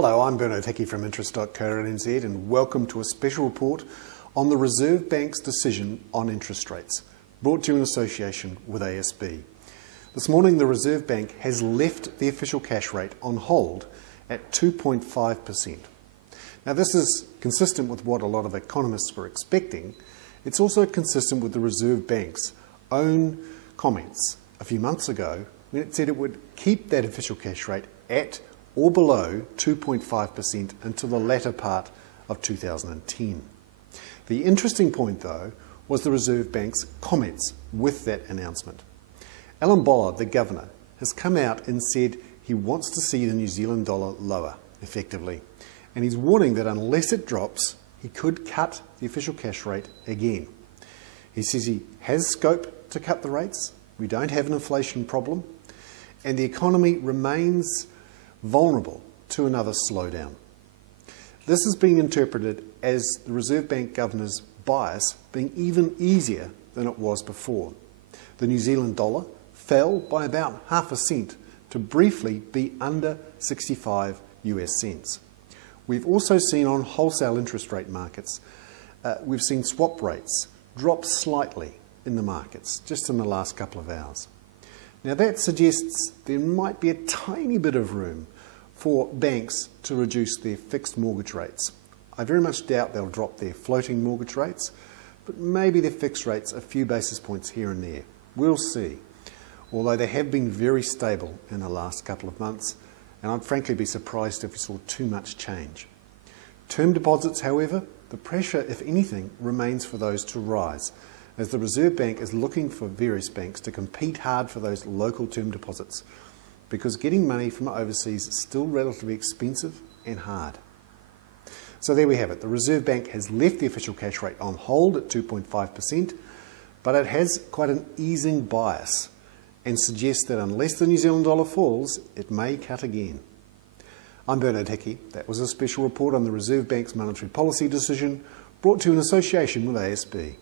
Hello, I'm Bernard Hickey from interest.co.nz and welcome to a special report on the Reserve Bank's decision on interest rates, brought to you in association with ASB. This morning the Reserve Bank has left the official cash rate on hold at 2.5%. Now this is consistent with what a lot of economists were expecting. It's also consistent with the Reserve Bank's own comments a few months ago when it said it would keep that official cash rate at or below 2.5% until the latter part of 2010. The interesting point, though, was the Reserve Bank's comments with that announcement. Alan Bollard, the Governor, has come out and said he wants to see the New Zealand dollar lower, effectively, and he's warning that unless it drops, he could cut the official cash rate again. He says he has scope to cut the rates, we don't have an inflation problem, and the economy remains vulnerable to another slowdown. This is being interpreted as the Reserve Bank Governor's bias being even easier than it was before. The New Zealand dollar fell by about half a cent to briefly be under 65 US cents. We've also seen on wholesale interest rate markets, we've seen swap rates drop slightly in the markets just in the last couple of hours. Now that suggests there might be a tiny bit of room for banks to reduce their fixed mortgage rates. I very much doubt they'll drop their floating mortgage rates, but maybe their fixed rates a few basis points here and there. We'll see. Although they have been very stable in the last couple of months, and I'd frankly be surprised if we saw too much change. Term deposits, however, the pressure, if anything, remains for those to rise, as the Reserve Bank is looking for various banks to compete hard for those local term deposits, because getting money from overseas is still relatively expensive and hard. So there we have it. The Reserve Bank has left the official cash rate on hold at 2.5%, but it has quite an easing bias and suggests that unless the New Zealand dollar falls, it may cut again. I'm Bernard Hickey. That was a special report on the Reserve Bank's monetary policy decision, brought to you in association with ASB.